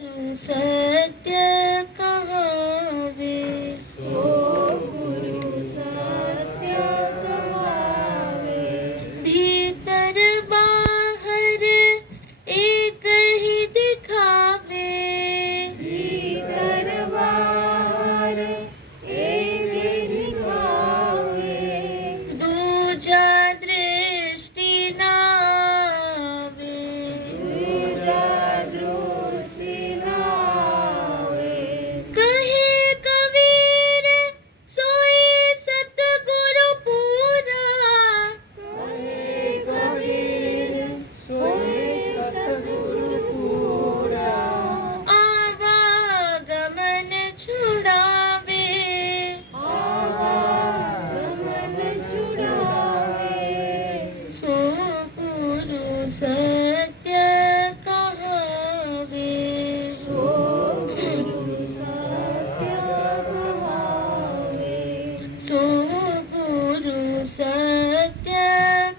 सत्य कहावे, सो गुरु सत्य कहावे। भीतर बाहर एक ही दिखावे, भीतर बाहर एक दिखावे। दूजा दृष्टि नावे, दूजा दृष्टि नावे। कहे कबीर सोई सतगुरु पूरा, कहे कबीर सोई सतगुरु पूरा। आवागमन छुड़ावे, आवागमन छुड़ावे। सो गुरु सत्य कहावे, सो गुरु सत्य कहावे। सो गुरु सत्य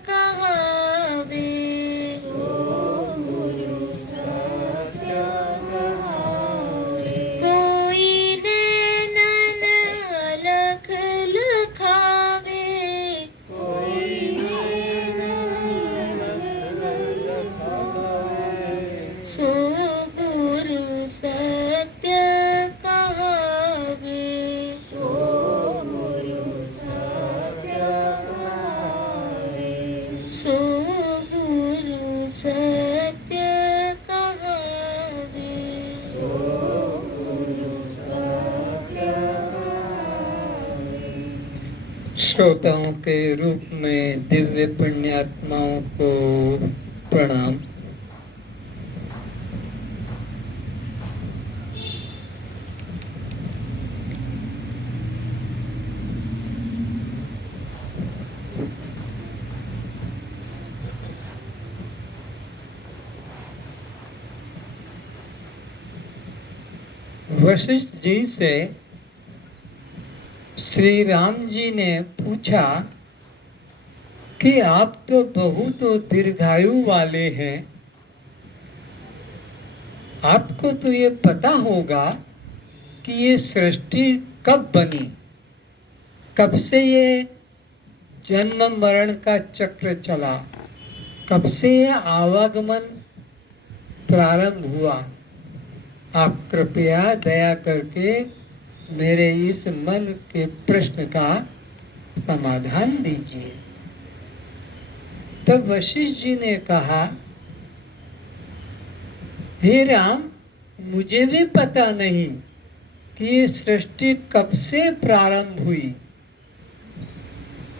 कहावे, सो गुरु सत्य कहावे। कोई नैनन अलख लखावे, कोई नैनन लखावे। सो गुरु सत्य कहावे, सो गुरु सत्य कहावे। सो गुरु सत्य कहावे, सो गुरु सत्य कहावे। श्रोताओं के रूप में दिव्य पुण्यात्माओं को प्रणाम। वशिष्ठ जी से श्री राम जी ने पूछा कि आप तो बहुत दीर्घायु वाले हैं, आपको तो ये पता होगा कि ये सृष्टि कब बनी, कब से ये जन्म मरण का चक्र चला, कब से ये आवागमन प्रारंभ हुआ। आप कृपया दया करके मेरे इस मन के प्रश्न का समाधान दीजिए। तब वशिष्ठ जी ने कहा, हे राम, मुझे भी पता नहीं कि ये सृष्टि कब से प्रारंभ हुई,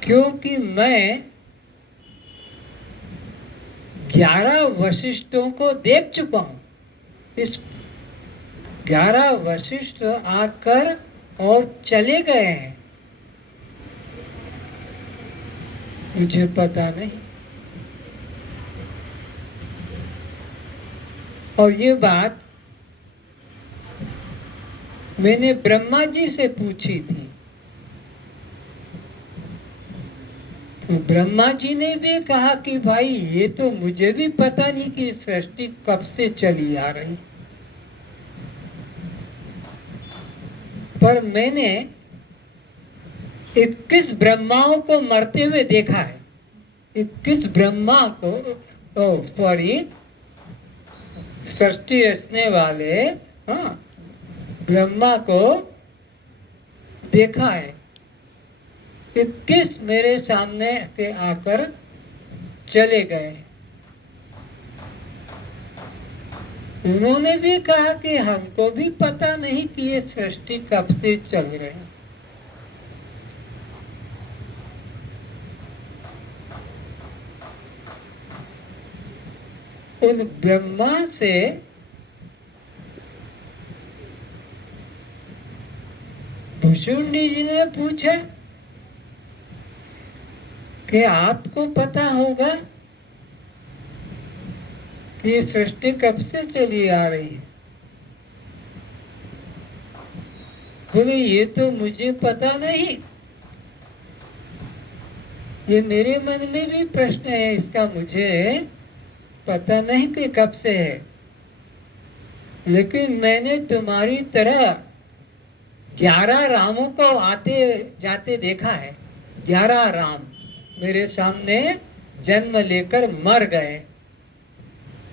क्योंकि मैं 11 वशिष्ठों को देख चुका हूँ। इस 11 वशिष्ठ आकर और चले गए हैं, मुझे पता नहीं। और ये बात मैंने ब्रह्मा जी से पूछी थी, तो ब्रह्मा जी ने भी कहा कि भाई ये तो मुझे भी पता नहीं कि सृष्टि कब से चली आ रही, पर मैंने 21 ब्रह्माओं को मरते हुए देखा है। 21 ब्रह्मा को, सॉरी, सृष्टि रचने वाले ब्रह्मा को देखा है। 21 मेरे सामने से आकर चले गए। उन्होंने भी कहा कि हमको भी पता नहीं कि ये सृष्टि कब से चल रही है। उन ब्रह्मा से भुषुंडी जी ने पूछा कि आपको पता होगा कि ये सृष्टि कब से चली आ रही है। बोले ये तो मुझे पता नहीं, ये मेरे मन में भी प्रश्न है, इसका मुझे पता नहीं कि कब से है। लेकिन मैंने तुम्हारी तरह 11 रामों को आते जाते देखा है। 11 राम मेरे सामने जन्म लेकर मर गए,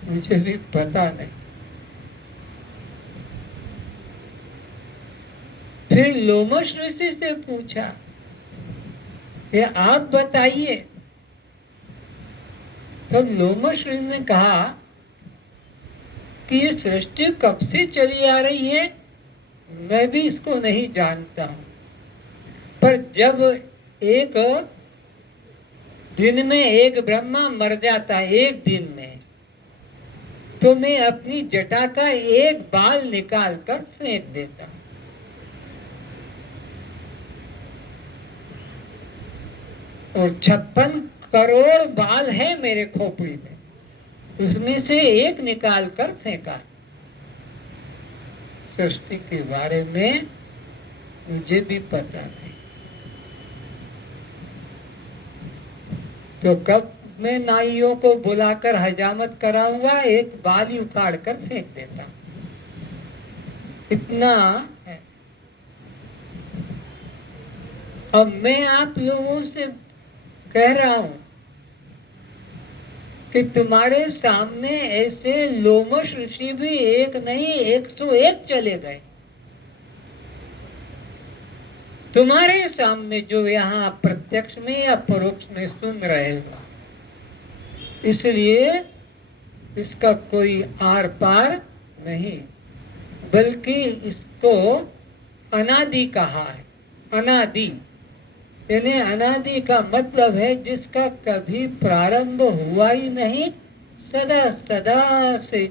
मुझे भी पता नहीं। फिर लोमश ऋषि से पूछा, ये आप बताइए। तो लोमश ऋषि ने कहा कि ये सृष्टि कब से चली आ रही है, मैं भी इसको नहीं जानता हूं, पर जब एक दिन में एक ब्रह्मा मर जाता है, एक दिन में, तो मैं अपनी जटा का एक बाल निकाल कर फेंक देता हूं। और 56 करोड़ बाल है मेरे खोपड़ी में, उसमें से एक निकाल कर फेंका। सृष्टि के बारे में मुझे भी पता नहीं, तो कब मैं नाइयों को बुलाकर हजामत कराऊंगा, एक बाल ही उखाड़ कर फेंक देता। इतना है। अब मैं आप लोगों से कह रहा हूं कि तुम्हारे सामने ऐसे लोमश ऋषि भी एक नहीं 101 चले गए। तुम्हारे सामने जो यहाँ प्रत्यक्ष में या परोक्ष में सुन रहे हो, इसलिए इसका कोई आर पार नहीं, बल्कि इसको अनादि कहा है। अनादि यानी अनादि का मतलब है जिसका कभी प्रारंभ हुआ ही नहीं, सदा सदा से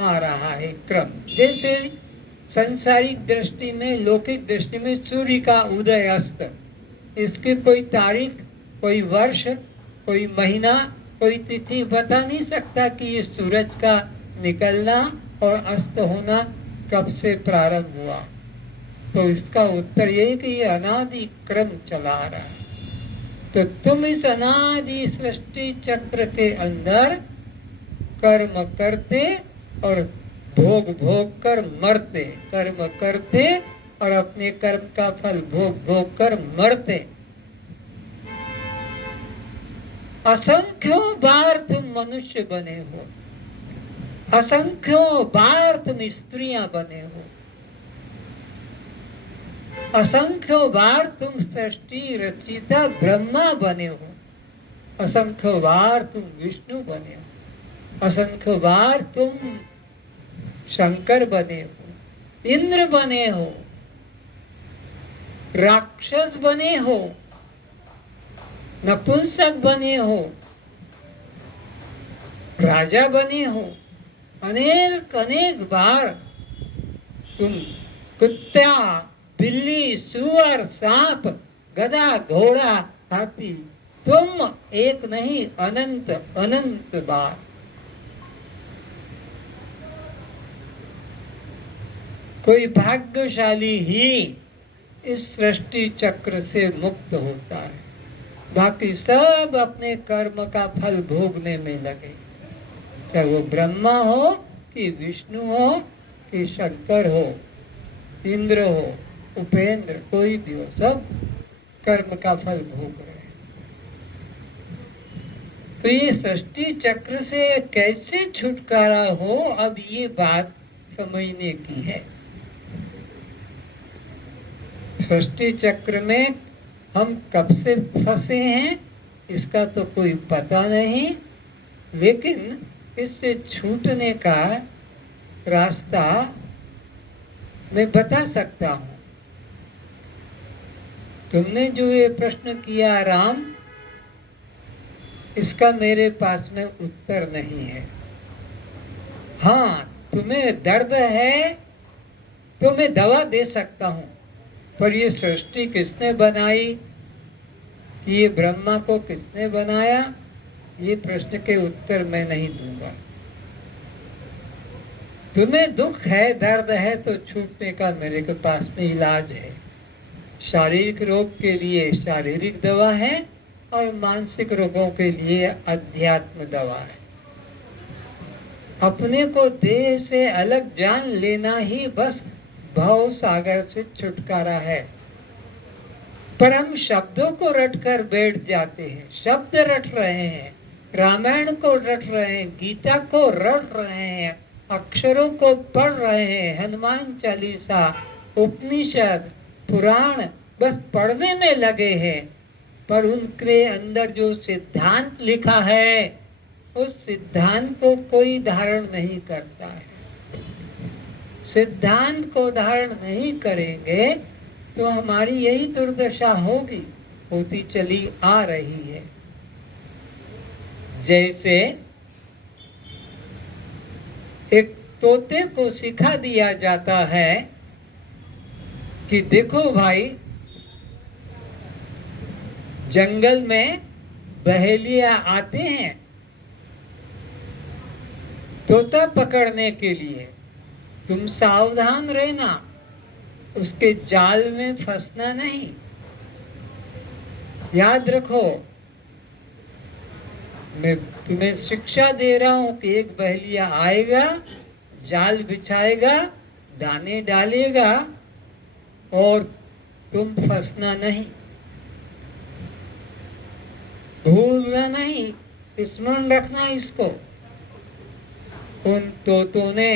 आ रहा है क्रम। जैसे संसारिक दृष्टि में, लौकिक दृष्टि में सूर्य का उदय अस्त, इसकी कोई तारीख, कोई वर्ष, कोई महीना, कोई तिथि बता नहीं सकता कि ये सूरज का निकलना और अस्त होना कब से प्रारंभ हुआ। तो इसका उत्तर ये कि ये अनादि क्रम चला रहा है। तो तुम इस अनादि सृष्टि चक्र के अंदर कर्म करते और भोग भोग कर मरते, कर्म करते और अपने कर्म का फल भोग भोग कर मरते। असंख्यों बार तुम मनुष्य बने हो, असंख्यों बार तुम स्त्रियां बने हो, असंख्य बार तुम सृष्टि रचिता ब्रह्मा बने हो, असंख्य बार तुम विष्णु बने हो, असंख्य बार तुम शंकर बने हो, इंद्र बने हो, राक्षस बने हो, नपुंसक बने हो, राजा बने हो। अनेक अनेक बार तुम कुत्ता, बिल्ली, सुअर, सांप, गधा, घोड़ा, हाथी, तुम एक नहीं अनंत अनंत बार। कोई भाग्यशाली ही इस सृष्टि चक्र से मुक्त होता है, बाकी सब अपने कर्म का फल भोगने में लगे, चाहे वो ब्रह्मा हो कि विष्णु हो कि शंकर हो, इंद्र हो, उपेंद्र, कोई भी हो, सब कर्म का फल भोग रहे हैं। तो ये सृष्टि चक्र से कैसे छुटकारा हो, अब ये बात समझने की है। सृष्टि चक्र में हम कब से फंसे हैं इसका तो कोई पता नहीं, लेकिन इससे छूटने का रास्ता मैं बता सकता हूं। तुमने जो ये प्रश्न किया राम, इसका मेरे पास में उत्तर नहीं है। हाँ, तुम्हें दर्द है तो मैं दवा दे सकता हूं, पर ये सृष्टि किसने बनाई, ये ब्रह्मा को किसने बनाया, ये प्रश्न के उत्तर मैं नहीं दूंगा। तुम्हें दुख है, दर्द है, तो छूटने का मेरे के पास में इलाज है। शारीरिक रोग के लिए शारीरिक दवा है और मानसिक रोगों के लिए अध्यात्म दवा है। अपने को देह से अलग जान लेना ही बस भव सागर से छुटकारा है। पर हम शब्दों को रट कर बैठ जाते हैं, शब्द रट रहे हैं, रामायण को रट रहे हैं, गीता को रट रहे हैं, अक्षरों को पढ़ रहे हैं, हनुमान चालीसा, उपनिषद, पुराण बस पढ़ने में लगे हैं, पर उनके अंदर जो सिद्धांत लिखा है उस सिद्धांत को कोई धारण नहीं करता है। सिद्धांत को धारण नहीं करेंगे तो हमारी यही दुर्दशा होगी, होती चली आ रही है। जैसे एक तोते को सिखा दिया जाता है कि देखो भाई, जंगल में बहेलिया आते हैं तोता पकड़ने के लिए, तुम सावधान रहना, उसके जाल में फंसना नहीं। याद रखो, मैं तुम्हें शिक्षा दे रहा हूं कि एक बहेलिया आएगा, जाल बिछाएगा, दाने डालेगा और तुम फंसना नहीं, भूलना नहीं, स्मरण रखना इसको। उन तोतों ने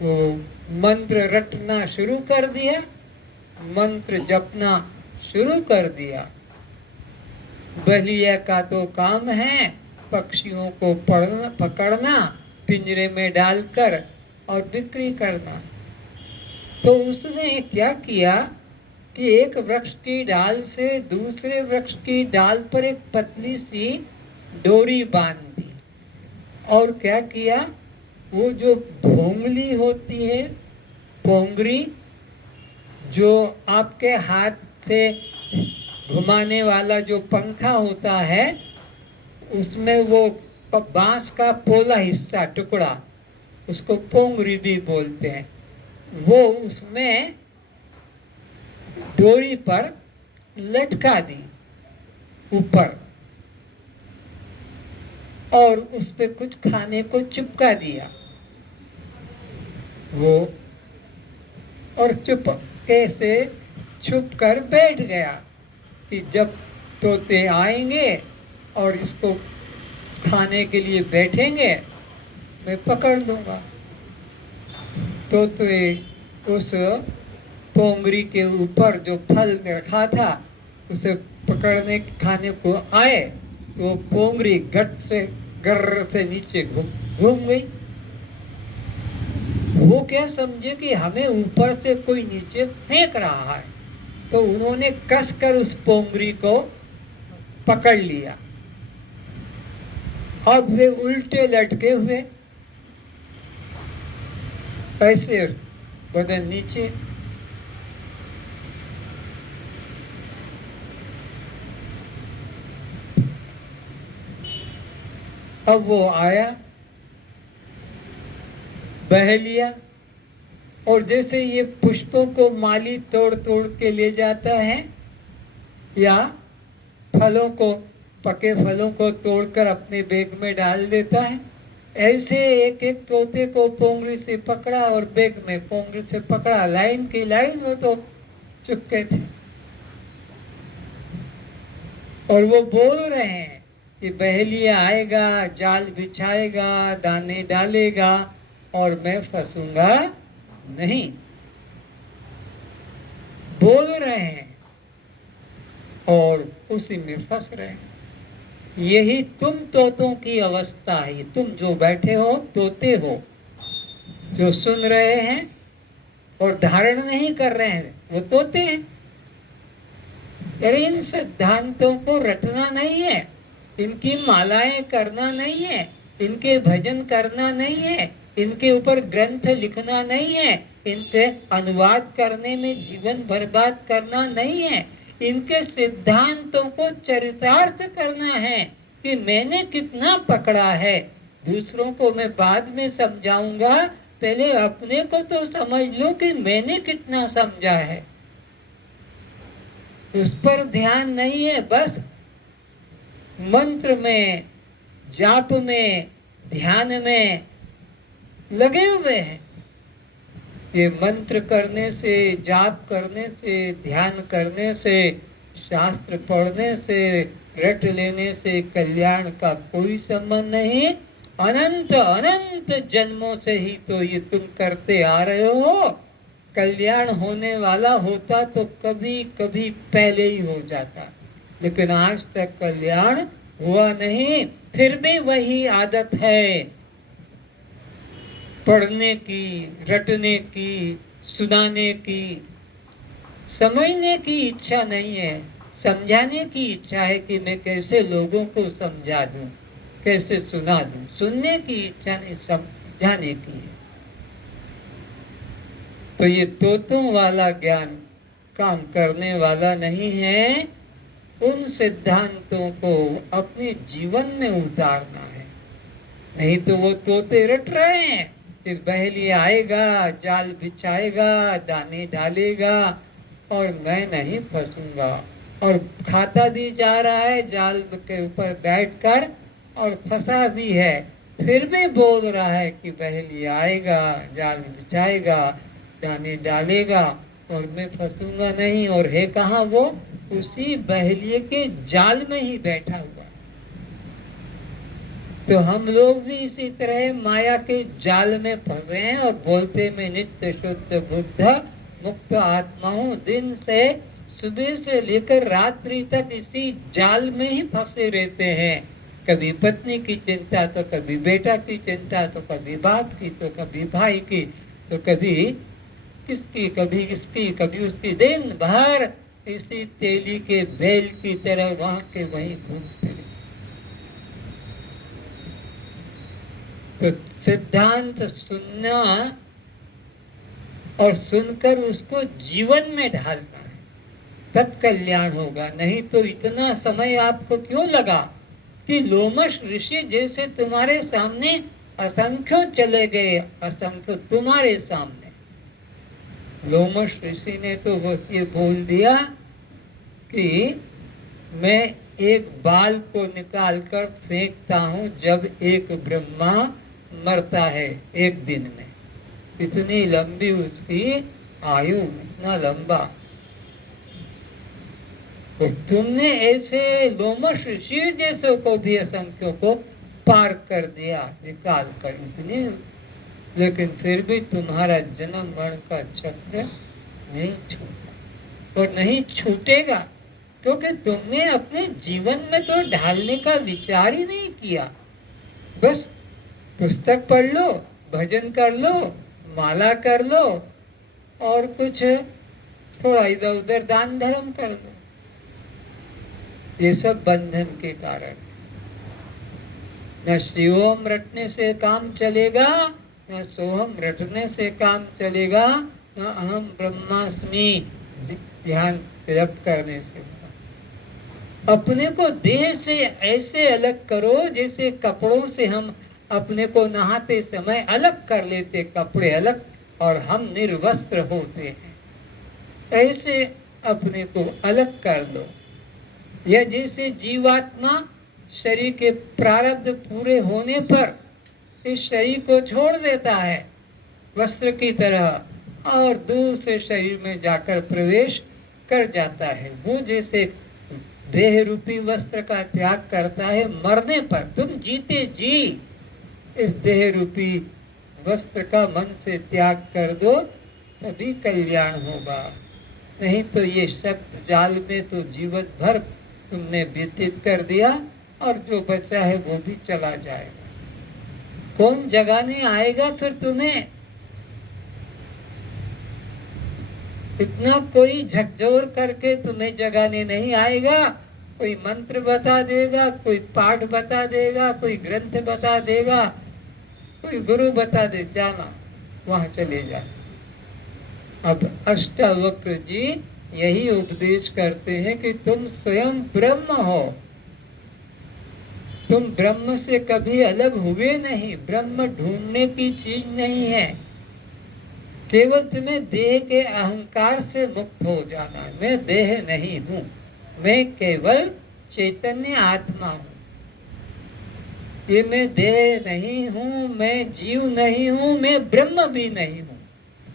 वो मंत्र रटना शुरू कर दिया, मंत्र जपना शुरू कर दिया। बहेलिया का तो काम है पक्षियों को पकड़ना, पिंजरे में डालकर और बिक्री करना। तो उसने क्या किया कि एक वृक्ष की डाल से दूसरे वृक्ष की डाल पर एक पतली सी डोरी बांध दी, और क्या किया, वो जो भोंगली होती है, पोंगरी, जो आपके हाथ से घुमाने वाला जो पंखा होता है, उसमें वो बांस का पोला हिस्सा, टुकड़ा, उसको पोंगरी भी बोलते हैं, वो उसमें डोरी पर लटका दी ऊपर, और उस पे कुछ खाने को चिपका दिया वो, और चुप कैसे छुप कर बैठ गया कि जब तोते आएंगे और इसको खाने के लिए बैठेंगे मैं पकड़ लूंगा। तोते उस पोंगरी के ऊपर जो फल रखा था उसे पकड़ने खाने को आए तो पोंगरी गट से गर्र से नीचे घूम गई। वो क्या समझे कि हमें ऊपर से कोई नीचे फेंक रहा है, तो उन्होंने कसकर उस पोंगरी को पकड़ लिया। अब वे उल्टे लटके हुए, ऐसे बदन नीचे। अब वो आया बहेलिया, और जैसे ये पुष्पों को माली तोड़ तोड़ के ले जाता है या फलों को, पके फलों को तोड़कर अपने बैग में डाल देता है, ऐसे एक एक तोते को पोंगरी से पकड़ा और बैग में पोंगरी से पकड़ा। लाइन की लाइन वो तो चुपके थे, और वो बोल रहे हैं कि बहेलिया आएगा, जाल बिछाएगा, दाने डालेगा और मैं फंसूंगा नहीं, बोल रहे हैं और उसी में फंस रहे हैं। यही तुम तोतों की अवस्था है। तुम जो बैठे हो तोते हो, जो सुन रहे हैं और धारण नहीं कर रहे हैं वो तोते हैं। अरे इन सिद्धांतों को रटना नहीं है, इनकी मालाएं करना नहीं है, इनके भजन करना नहीं है, इनके ऊपर ग्रंथ लिखना नहीं है, इनसे अनुवाद करने में जीवन बर्बाद करना नहीं है, इनके सिद्धांतों को चरितार्थ करना है कि मैंने कितना पकड़ा है। दूसरों को मैं बाद में समझाऊंगा, पहले अपने को तो समझ लो कि मैंने कितना समझा है। उस पर ध्यान नहीं है, बस मंत्र में, जाप में, ध्यान में लगे हुए हैं। ये मंत्र करने से, जाप करने से, ध्यान करने से, शास्त्र पढ़ने से, रट लेने से कल्याण का कोई संबंध नहीं। अनंत अनंत जन्मों से ही तो ये तुम करते आ रहे हो। कल्याण होने वाला होता तो कभी कभी पहले ही हो जाता, लेकिन आज तक कल्याण हुआ नहीं। फिर भी वही आदत है, पढ़ने की, रटने की, सुनाने की। समझने की इच्छा नहीं है, समझाने की इच्छा है कि मैं कैसे लोगों को समझा दूं, कैसे सुना दूं। सुनने की इच्छा नहीं, समझाने की है। तो ये तोतों वाला ज्ञान काम करने वाला नहीं है। उन सिद्धांतों को अपने जीवन में उतारना है, नहीं तो वो तोते रट रहे हैं। फिर बहेली आएगा, जाल बिछाएगा, दाने डालेगा और मैं नहीं फंसूंगा, और खाता भी जा रहा है जाल के ऊपर बैठकर और फंसा भी है। फिर भी बोल रहा है कि बहेली आएगा, जाल बिछाएगा, दाने डालेगा और मैं फंसूंगा नहीं। और है कहाँ वो? उसी बहेलिए के जाल में ही बैठा हुआ। तो हम लोग भी इसी तरह माया के जाल में फंसे हैं और बोलते मैं नित्य शुद्ध बुद्ध मुक्त आत्मा हूँ। दिन से, सुबह से लेकर रात्रि तक इसी जाल में ही फंसे रहते हैं। कभी पत्नी की चिंता, तो कभी बेटा की चिंता, तो कभी बाप की, तो कभी भाई की, तो कभी किसकी, कभी किसकी, कभी उसकी। दिन भर इसी तेली के बैल की तरह वहां के वहीं घूमते। तो सिद्धांत सुनना और सुनकर उसको जीवन में ढालना है, तब कल्याण होगा। नहीं तो इतना समय आपको क्यों लगा कि लोमश ऋषि जैसे तुम्हारे सामने असंख्य चले गए, असंख्य तुम्हारे सामने। लोमश ऋषि ने तो बस ये बोल दिया कि मैं एक बाल को निकालकर फेंकता हूँ जब एक ब्रह्मा मरता है एक दिन में। इतनी लंबी उसकी आयु, इतना लंबा। तो तुमने ऐसे लोमश ऋषि जैसे को भी असंख्यों को पार कर दिया निकाल कर, इतनी। लेकिन फिर भी तुम्हारा जन्म मरण का चक्र नहीं छूटा और नहीं छूटेगा, क्योंकि तुमने अपने जीवन में तो ढालने का विचार ही नहीं किया। बस पुस्तक पढ़ लो, भजन कर लो, माला कर लो और कुछ थोड़ा इधर उधर दान धर्म कर लो। ये सब बंधन के कारण। न शिवोम रटने से काम चलेगा, न सोहम रटने से काम चलेगा, न अहम ब्रह्मास्मि ध्यान जप करने से। अपने को देह से ऐसे अलग करो जैसे कपड़ों से हम अपने को नहाते समय अलग कर लेते, कपड़े अलग और हम निर्वस्त्र होते हैं। ऐसे अपने को अलग कर लो। यह जैसे जीवात्मा शरीर के प्रारब्ध पूरे होने पर इस शरीर को छोड़ देता है वस्त्र की तरह, और दूसरे शरीर में जाकर प्रवेश कर जाता है। वो जैसे देह रूपी वस्त्र का त्याग करता है मरने पर, तुम जीते जी इस देह रूपी वस्त्र का मन से त्याग कर दो, तभी कल्याण होगा। नहीं तो ये शब्द जाल में तो जीवन भर तुमने व्यतीत कर दिया और जो बचा है वो भी चला जाएगा। कौन जगाने आएगा फिर तुम्हें? इतना कोई झकझोर करके तुम्हें जगाने नहीं आएगा। कोई मंत्र बता देगा, कोई पाठ बता देगा, कोई ग्रंथ बता देगा, कोई गुरु बता दे, जाना वहां चले जा। अब अष्टावक्र जी यही उपदेश करते हैं कि तुम स्वयं ब्रह्म हो। तुम ब्रह्म से कभी अलग हुए नहीं। ब्रह्म ढूंढने की चीज नहीं है, केवल तुम्हें देह के अहंकार से मुक्त हो जाना। मैं देह नहीं हूँ, मैं केवल चैतन्य आत्मा हूँ। ये मैं देह नहीं हूँ, मैं जीव नहीं हूँ, मैं ब्रह्म भी नहीं हूँ।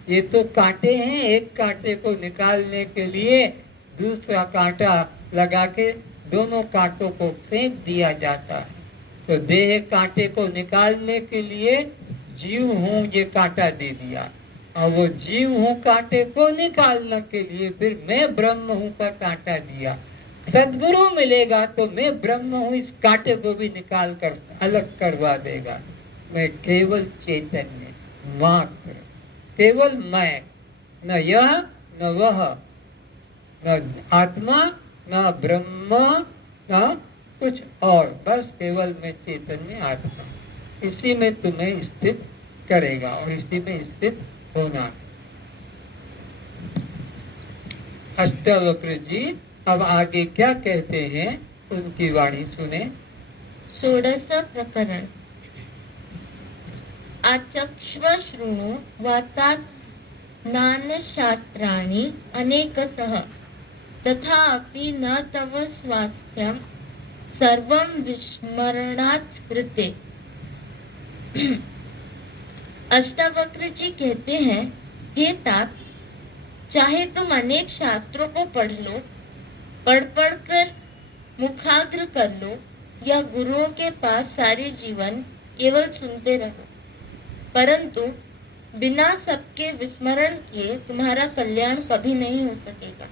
ये तो कांटे हैं, एक कांटे को निकालने के लिए दूसरा कांटा लगा के दोनों कांटों को फेंक दिया जाता है। तो देह कांटे को निकालने के लिए जीव हूँ ये कांटा दे दिया, और वो जीव हूँ कांटे को निकालने के लिए फिर मैं ब्रह्म हूँ का कांटा दिया। सद्गुरु मिलेगा तो मैं ब्रह्म हूँ इस कांटे को भी निकाल कर अलग करवा देगा। मैं केवल चैतन्य मात्र, केवल मैं, न यह न वह, न आत्मा न ब्रह्म न कुछ और, बस केवल मैं चैतन्य आत्मा। इसी में तुम्हें स्थित करेगा और इसी में स्थित होना। अष्टावक्र जी अब आगे क्या कहते हैं उनकी वाणी सुने। षोडश प्रकरण। आचक्ष्व शृणु वातात् नान्यशास्त्राणि अनेकशः तथापि न तव स्वास्थ्यं सर्वं विस्मरणात् कृते। अष्टावक्र जी कहते हैं, हे तात, चाहे तुम अनेक शास्त्रों को पढ़ लो, पढ़ कर मुखाग्र कर लो, या गुरुओं के पास सारे जीवन केवल सुनते रहो, परंतु बिना सबके विस्मरण किए तुम्हारा कल्याण कभी नहीं हो सकेगा।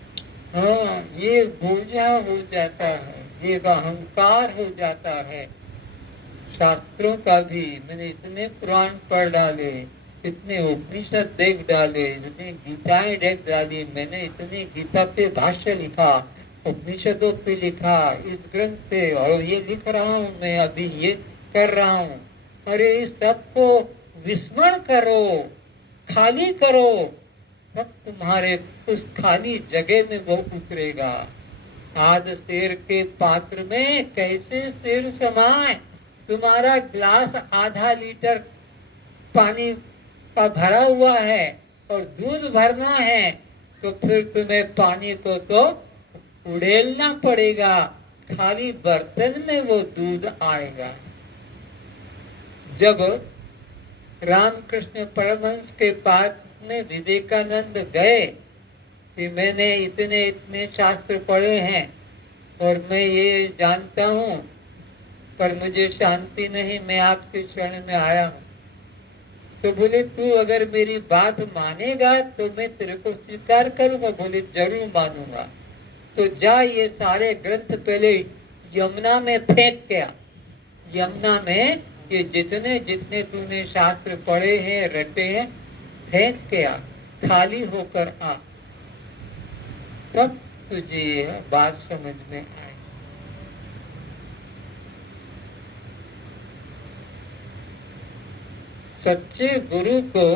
हाँ, ये बोझा हो जाता है, ये अहंकार हो जाता है। शास्त्रों का भी मैंने इतने पुराण पढ़ डाले, इतने उपनिषद देख डाले, इतनी गीताएं देख डाली, मैंने इतनी गीता पे भाष्य लिखा, उपनिषदों पे लिखा, इस ग्रंथ पे, और ये लिख रहा हूँ मैं, अभी ये कर रहा हूँ। अरे सबको विस्मरण करो, खाली करो, तब तुम्हारे उस खाली जगह में वो उतरेगा। आध शेर के पात्र में कैसे शेर समाए? तुम्हारा गिलास आधा लीटर पानी का भरा हुआ है और दूध भरना है, तो फिर तुम्हें पानी को तो उड़ेलना पड़ेगा, खाली बर्तन में वो दूध आएगा। जब रामकृष्ण परमहंस के पास में विवेकानंद गए कि मैंने इतने इतने शास्त्र पढ़े हैं और मैं ये जानता हूँ, पर मुझे शांति नहीं, मैं आपके शरण में आया हूँ। तो बोले, तू अगर मेरी बात मानेगा तो मैं तेरे को स्वीकार करूंगा। बोले, जरूर मानूंगा। तो जा, ये सारे ग्रंथ पहले यमुना में फेंक के आ। यमुना में ये जितने जितने तूने शास्त्र पढ़े हैं, रटे हैं, फेंक के आ, खाली होकर आ, तब तुझे ये बात समझ में आए। सच्चे गुरु को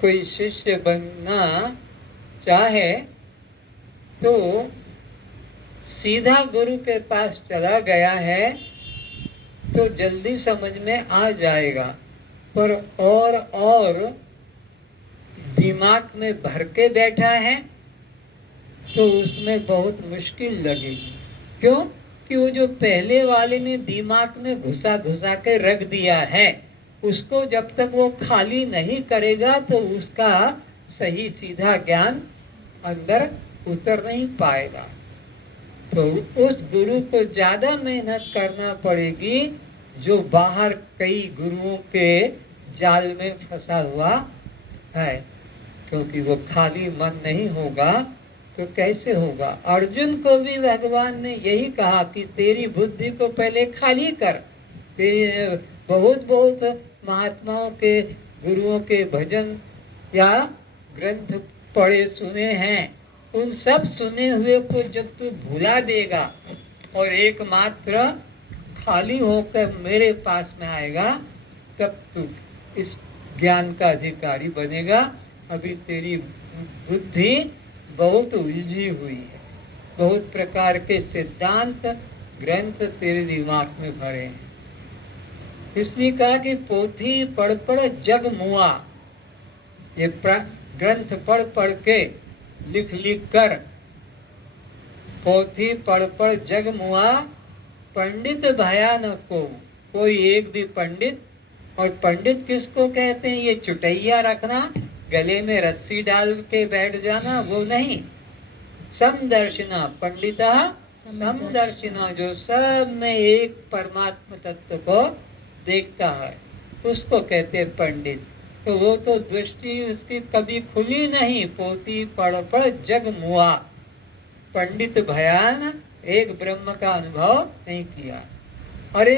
कोई शिष्य बनना चाहे तो सीधा गुरु के पास चला गया है तो जल्दी समझ में आ जाएगा, पर और दिमाग में भर के बैठा है तो उसमें बहुत मुश्किल लगेगी। क्यों? कि वो जो पहले वाले ने दिमाग में घुसा के रख दिया है, उसको जब तक वो खाली नहीं करेगा तो उसका सही सीधा ज्ञान अंदर उतर नहीं पाएगा। तो उस गुरु को ज्यादा मेहनत करना पड़ेगी जो बाहर कई गुरुओं के जाल में फंसा हुआ है, क्योंकि वो खाली मन नहीं होगा तो कैसे होगा। अर्जुन को भी भगवान ने यही कहा कि तेरी बुद्धि को पहले खाली कर। तेरी बहुत महात्माओं के, गुरुओं के भजन या ग्रंथ पढ़े सुने हैं, उन सब सुने हुए को जब तू भुला देगा और एकमात्र खाली होकर मेरे पास में आएगा, तब तू इस ज्ञान का अधिकारी बनेगा। अभी तेरी बुद्धि बहुत उलझी हुई है, बहुत प्रकार के सिद्धांत ग्रंथ तेरे दिमाग में भरे हैं। इसलिए कहा कि पोथी पढ़ जग मुआ। ये ग्रंथ पढ़ के, लिख कर, पोथी पढ़ जग मुआ, पंडित भयानक को, कोई एक भी पंडित, और पंडित किसको कहते हैं? ये चुटैया रखना, गले में रस्सी डाल के बैठ जाना, वो नहीं। समदर्शिना, पंडिता समदर्शिना, जो सब में एक परमात्मा तत्व को देखता है, उसको कहते हैं पंडित। तो वो तो दृष्टि उसकी कभी खुली नहीं, पोती पड़ जग मुआ। पंडित भयान एक ब्रह्म का अनुभव नहीं किया। अरे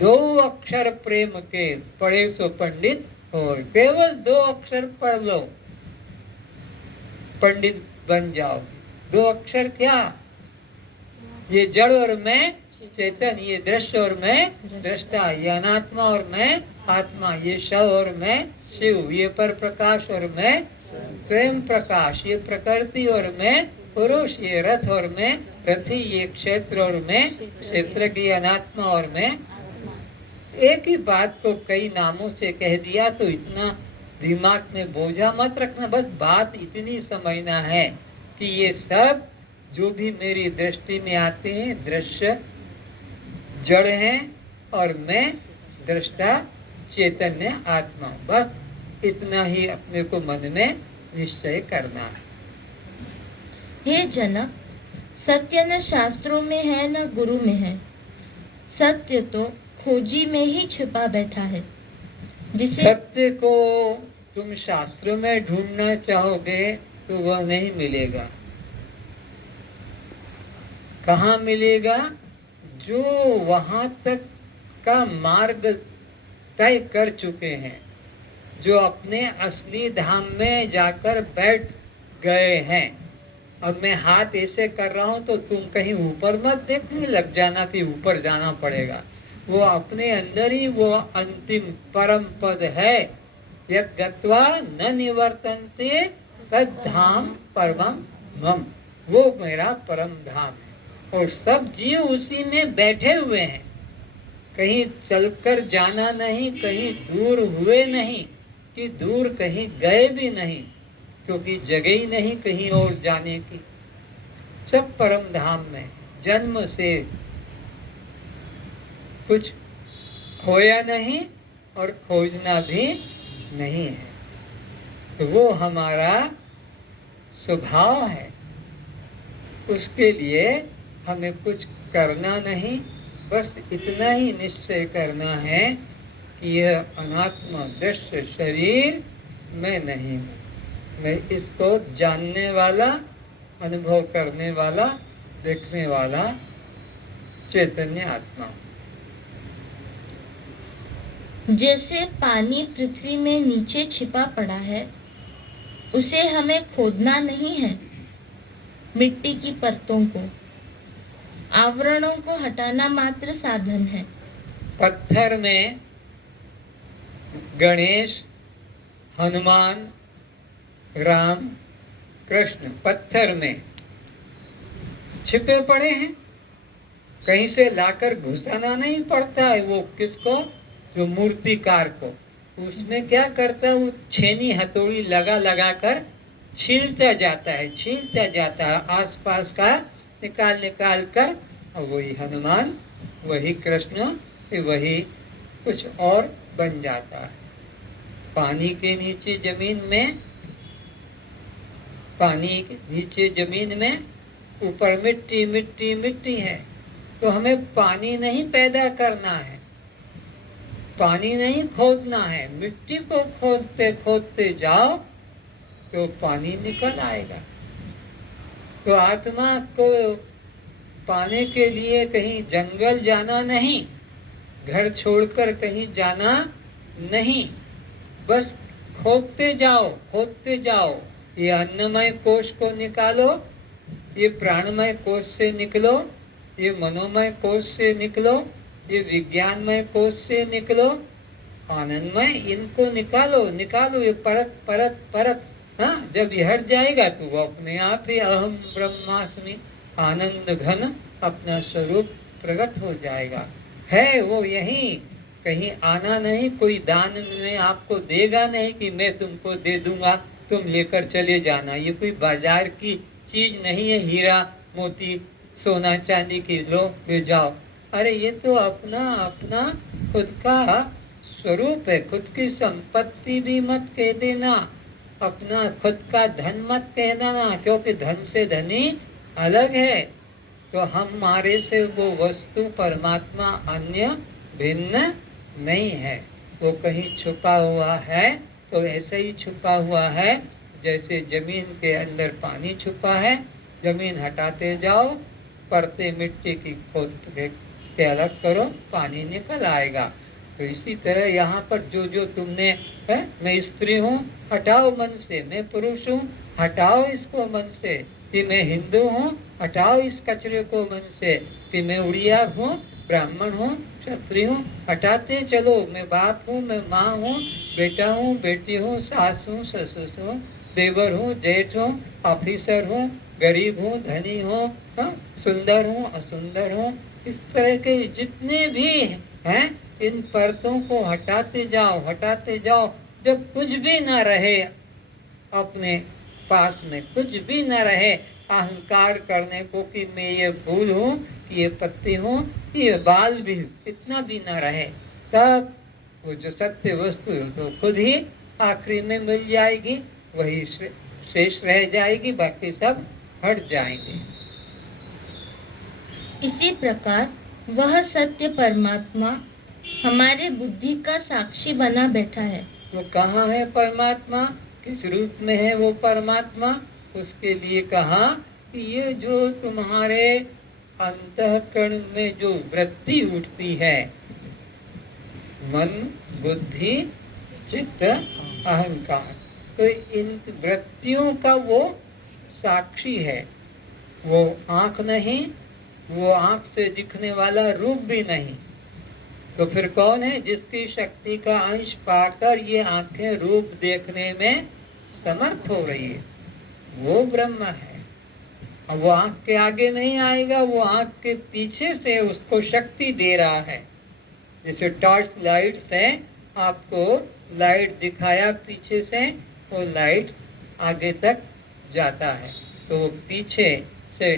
2 अक्षर प्रेम के पढ़े सो पंडित हो, केवल 2 अक्षर पढ़ लो, पंडित बन जाओ। 2 अक्षर क्या? ये जड़ और मैं चेतन, ये दृश्य और मैं दृष्टा, ये अनात्मा और मैं आत्मा, ये शव और मैं शिव, ये पर प्रकाश और मैं स्वयं प्रकाश, ये प्रकृति और मैं पुरुष, ये रथ और मैं रथी, ये क्षेत्र और मैं क्षेत्र की, अनात्मा और मैं। एक ही बात को कई नामों से कह दिया तो इतना दिमाग में बोझा मत रखना। बस बात इतनी समझना है कि ये सब जो भी मेरी दृष्टि में आते हैं दृश्य जड़ हैं और मैं दृष्टा चैतन्य आत्मा। बस इतना ही अपने को मन में निश्चय करना है। हे जनक, सत्य न शास्त्रों में है न गुरु में है। सत्य तो खोजी में ही छिपा बैठा है, जिसे सत्य को तुम शास्त्रों में ढूंढना चाहोगे तो वह नहीं मिलेगा। कहाँ मिलेगा? जो वहां तक का मार्ग तय कर चुके हैं, जो अपने असली धाम में जाकर बैठ गए हैं। अब मैं हाथ ऐसे कर रहा हूं तो तुम कहीं ऊपर मत देखने लग जाना कि ऊपर जाना पड़ेगा। वो अपने अंदर ही वो अंतिम परम पद है। यत् गत्वा न निवर्तन्ते तद धाम परमम मम, वो मेरा परम धाम है। और सब जीव उसी में बैठे हुए हैं, कहीं चलकर जाना नहीं, कहीं दूर हुए नहीं, कि दूर कहीं गए भी नहीं, क्योंकि जगह ही नहीं कहीं और जाने की। सब परम धाम में जन्म से कुछ खोया नहीं और खोजना भी नहीं है। तो वो हमारा स्वभाव है, उसके लिए हमें कुछ करना नहीं, बस इतना ही निश्चय करना है कि यह अनात्मा दृश्य शरीर मैं नहीं हूँ, मैं इसको जानने वाला, अनुभव करने वाला, देखने वाला चैतन्य आत्मा। जैसे पानी पृथ्वी में नीचे छिपा पड़ा है, उसे हमें खोदना नहीं है। मिट्टी की परतों को, आवरणों को हटाना मात्र साधन है। पत्थर में गणेश, हनुमान, राम, कृष्ण पत्थर में छिपे पड़े हैं, कहीं से लाकर घुसाना नहीं पड़ता है। वो किसको? जो मूर्तिकार को। उसमें क्या करता है? वो छेनी हथौड़ी लगा लगा कर छीलता जाता है आसपास का निकाल निकाल कर, और वही हनुमान, वही कृष्ण, वही कुछ और बन जाता है। पानी के नीचे जमीन में, पानी के नीचे जमीन में, ऊपर मिट्टी मिट्टी मिट्टी है। तो हमें पानी नहीं पैदा करना है, पानी नहीं खोदना है। मिट्टी को खोदते खोदते जाओ तो पानी निकल आएगा। तो आत्मा को पाने के लिए कहीं जंगल जाना नहीं, घर छोड़कर कहीं जाना नहीं, बस खोदते जाओ खोदते जाओ। ये अन्नमय कोश को निकालो, ये प्राणमय कोश से निकलो, ये मनोमय कोश से निकलो, ये विज्ञानमय कोश से निकलो, आनंदमय, इनको निकालो निकालो, ये परत परत परत। हाँ, जब ये हट जाएगा तो वो अपने आप ही अहम ब्रह्मास्मि आनंद घन अपना स्वरूप प्रकट हो जाएगा। है वो यही, कहीं आना नहीं। कोई दान में आपको देगा नहीं कि मैं तुमको दे दूंगा, तुम लेकर चले जाना। ये कोई बाजार की चीज नहीं है, हीरा मोती सोना चांदी की लो ले जाओ। अरे ये तो अपना अपना खुद का स्वरूप है, खुद की संपत्ति भी मत कह देना, अपना खुद का धन मत कह देना, क्योंकि धन से धनी अलग है। तो हमारे से वो वस्तु परमात्मा अन्य भिन्न नहीं है, वो कहीं छुपा हुआ है। तो ऐसे ही छुपा हुआ है जैसे जमीन के अंदर पानी छुपा है, जमीन हटाते जाओ, परते मिट्टी की खोद के अलग करो, पानी निकल आएगा। तो इसी तरह यहाँ पर जो जो तुमने है, मैं स्त्री हूँ हटाओ मन से, मैं पुरुष हूँ हटाओ इसको मन से, कि मैं हिंदू हूँ हटाओ इस कचरे को मन से, कि मैं उड़िया हूँ ब्राह्मण हूँ क्षत्रिय हूँ, हटाते चलो। मैं बाप हूँ, मैं माँ हूँ, बेटा हूँ, बेटी हूँ, सास हूँ, ससुर हूँ, देवर हूँ, जेठ हूँ, ऑफिसर हूँ, गरीब हूँ, धनी हूँ, सुंदर हूँ, असुंदर हूँ। इस तरह के जितने भी हैं इन परतों को हटाते जाओ, हटाते जाओ। जब कुछ भी ना रहे अपने पास में, कुछ भी न रहे अहंकार करने को कि मैं ये फूल हूँ, ये पत्ती हूँ, ये बाल भी, इतना भी न रहे, तब वो जो सत्य वस्तु है तो खुद ही आखिरी में मिल जाएगी, वही शेष रह जाएगी, बाकी सब हट जाएंगे। इसी प्रकार वह सत्य परमात्मा हमारे बुद्धि का साक्षी बना बैठा है। वो कहाँ है परमात्मा, किस रूप में है वो परमात्मा? उसके लिए कहा कि ये जो तुम्हारे अंतःकरण में जो वृत्ति उठती है, मन बुद्धि चित्त अहंकार, तो इन वृत्तियों का वो साक्षी है। वो आंख नहीं, वो आंख से दिखने वाला रूप भी नहीं, तो फिर कौन है? जिसकी शक्ति का अंश पाकर ये आंखें रूप देखने में समर्थ हो रही है, वो ब्रह्म है। अब वो आंख के आगे नहीं आएगा, वो आंख के पीछे से उसको शक्ति दे रहा है। जैसे टॉर्च लाइट से आपको लाइट दिखाया पीछे से, वो लाइट आगे तक जाता है, तो वो पीछे से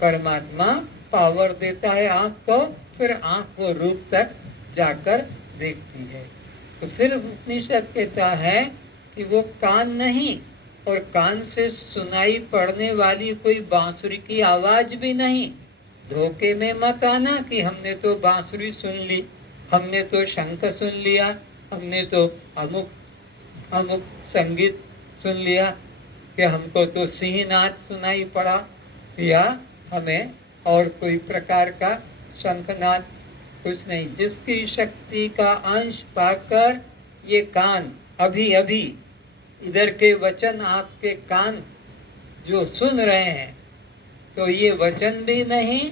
परमात्मा पावर देता है आंख को, फिर आंख वो रूप तक जाकर देखती है। तो फिर उपनिषद कहता है कि वो कान नहीं, और कान से सुनाई पड़ने वाली कोई बांसुरी की आवाज भी नहीं। धोखे में मत आना कि हमने तो बांसुरी सुन ली, हमने तो शंख सुन लिया, हमने तो अमुक अमुक संगीत सुन लिया, कि हमको तो सिंहनाद सुनाई पड़ा, या हमें और कोई प्रकार का शंखनाद, कुछ नहीं। जिसकी शक्ति का अंश पाकर ये कान अभी अभी इधर के वचन आपके कान जो सुन रहे हैं, तो ये वचन भी नहीं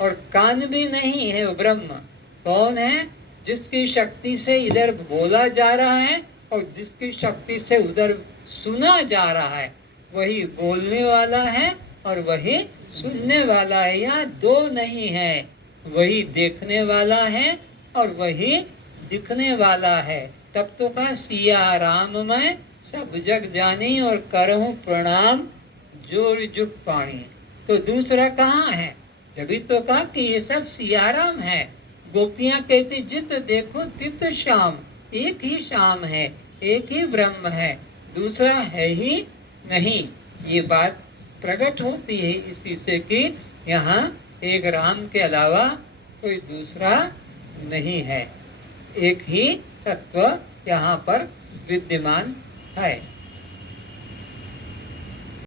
और कान भी नहीं है, वो ब्रह्म कौन है? जिसकी शक्ति से इधर बोला जा रहा है और जिसकी शक्ति से उधर सुना जा रहा है, वही बोलने वाला है और वही सुनने वाला है। यहाँ दो नहीं है, वही देखने वाला है और वही दिखने वाला है। तब तो कहा सिया राम मैं सब जग जानी और करहूं प्रणाम जोर जुग पानी। तो दूसरा कहाँ है? जभी तो कहा कि ये सब सियाराम है। गोपियां कहती जित देखो तित श्याम, एक ही श्याम है, एक ही ब्रह्म है, दूसरा है ही नहीं। ये बात प्रकट होती है इसी से कि यहाँ एक राम के अलावा कोई दूसरा नहीं है, एक ही तत्व यहाँ पर विद्यमान है।